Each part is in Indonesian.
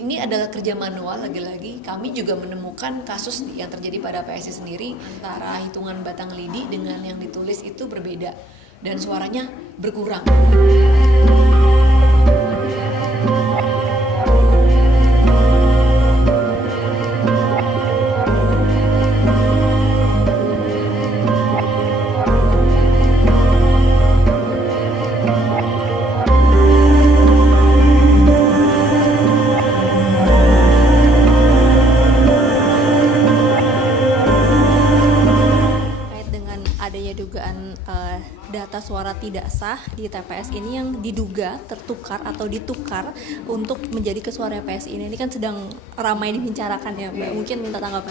ini adalah kerja manual. Lagi-lagi kami juga menemukan kasus yang terjadi pada PSI sendiri, antara hitungan batang lidi dengan yang ditulis itu berbeda dan suaranya berkurang. Adanya dugaan data suara tidak sah di TPS ini yang diduga tertukar atau ditukar untuk menjadi ke suara PSI ini kan sedang ramai dibicarakan ya Mbak, mungkin minta tanggapan.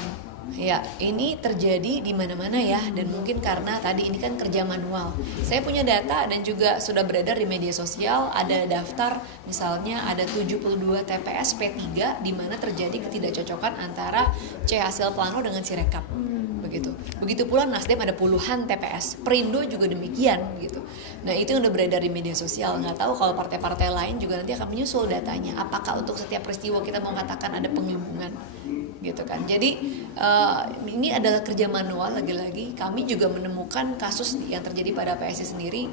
Ya, ini terjadi di mana-mana ya, dan mungkin karena tadi ini kan kerja manual. Saya punya data dan juga sudah beredar di media sosial, ada daftar misalnya ada 72 TPS P3 di mana terjadi ketidakcocokan antara C hasil plano dengan Sirekap. Begitu pula Nasdem ada puluhan TPS, Perindo juga demikian gitu. Nah, itu yang udah beredar di media sosial. Nggak tahu kalau partai-partai lain juga nanti akan menyusul datanya. Apakah untuk setiap peristiwa kita mau katakan ada pengelubungan gitu kan. Jadi ini adalah kerja manual. Lagi-lagi kami juga menemukan kasus yang terjadi pada PSI sendiri,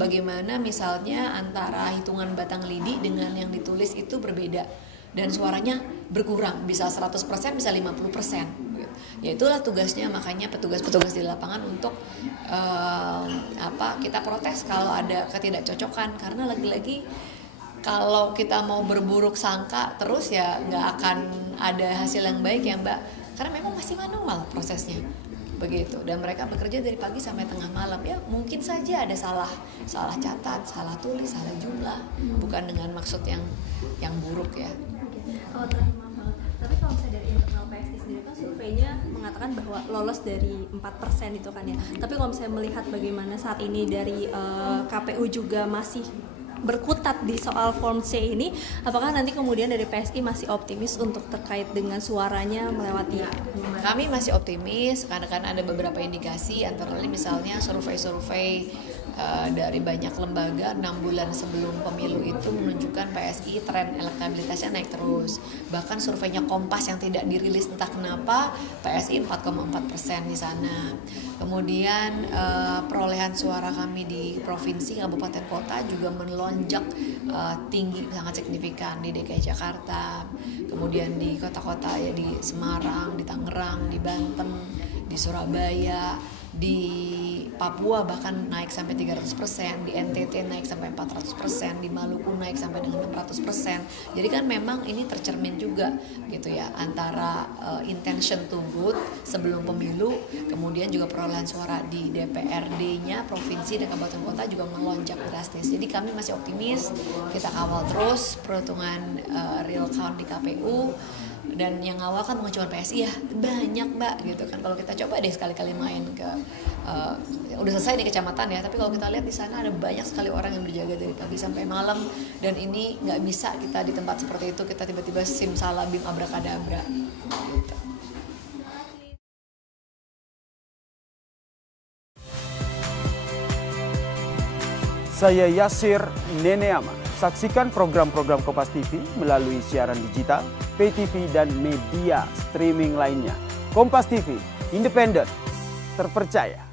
bagaimana misalnya antara hitungan batang lidi dengan yang ditulis itu berbeda dan suaranya berkurang, bisa 100%, bisa 50%. Ya itulah tugasnya, makanya petugas-petugas di lapangan untuk kita protes kalau ada ketidakcocokan, karena lagi-lagi kalau kita mau berburuk sangka terus ya nggak akan ada hasil yang baik ya Mbak, karena memang masih manual prosesnya begitu, dan mereka bekerja dari pagi sampai tengah malam. Ya mungkin saja ada salah catat, salah tulis, salah jumlah, bukan dengan maksud yang buruk ya. Kalau terakhir maaf, tapi kalau misalnya dari internal PSI sendiri kan surveinya mengatakan bahwa lolos dari 4% itu kan ya. Tapi kalau misalnya melihat bagaimana saat ini dari KPU juga masih berkutat di soal Form C ini, apakah nanti kemudian dari PSI masih optimis untuk terkait dengan suaranya melewati? Kami masih optimis karena kan ada beberapa indikasi, antara lain misalnya survei dari banyak lembaga 6 bulan sebelum pemilu itu menunjukkan PSI tren elektabilitasnya naik terus. Bahkan surveinya Kompas yang tidak dirilis entah kenapa, PSI 4,4% di sana. Kemudian perolehan suara kami di provinsi, kabupaten, kota juga melonjak tinggi, sangat signifikan di DKI Jakarta. Kemudian di kota-kota ya, di Semarang, di Tangerang, di Banten, di Surabaya, di Papua bahkan naik sampai 300%, di NTT naik sampai 400%, di Maluku naik sampai dengan 600%. Jadi kan memang ini tercermin juga gitu ya, antara intention to vote sebelum pemilu, kemudian juga perolehan suara di DPRD-nya provinsi dan kabupaten kota juga melonjak drastis. Jadi kami masih optimis, kita kawal terus perhitungan real count di KPU. Dan yang awal kan bukan cuma PSI ya, banyak Mbak gitu kan. Kalau kita coba deh sekali-kali main ke udah selesai di kecamatan ya, tapi kalau kita lihat di sana ada banyak sekali orang yang berjaga dari pagi sampai malam, dan ini nggak bisa kita di tempat seperti itu kita tiba-tiba simsalabim abrakadabra gitu. Saya Yasir Neneama. Saksikan program-program Kompas TV melalui siaran digital, pay TV, dan media streaming lainnya. Kompas TV, independen, terpercaya.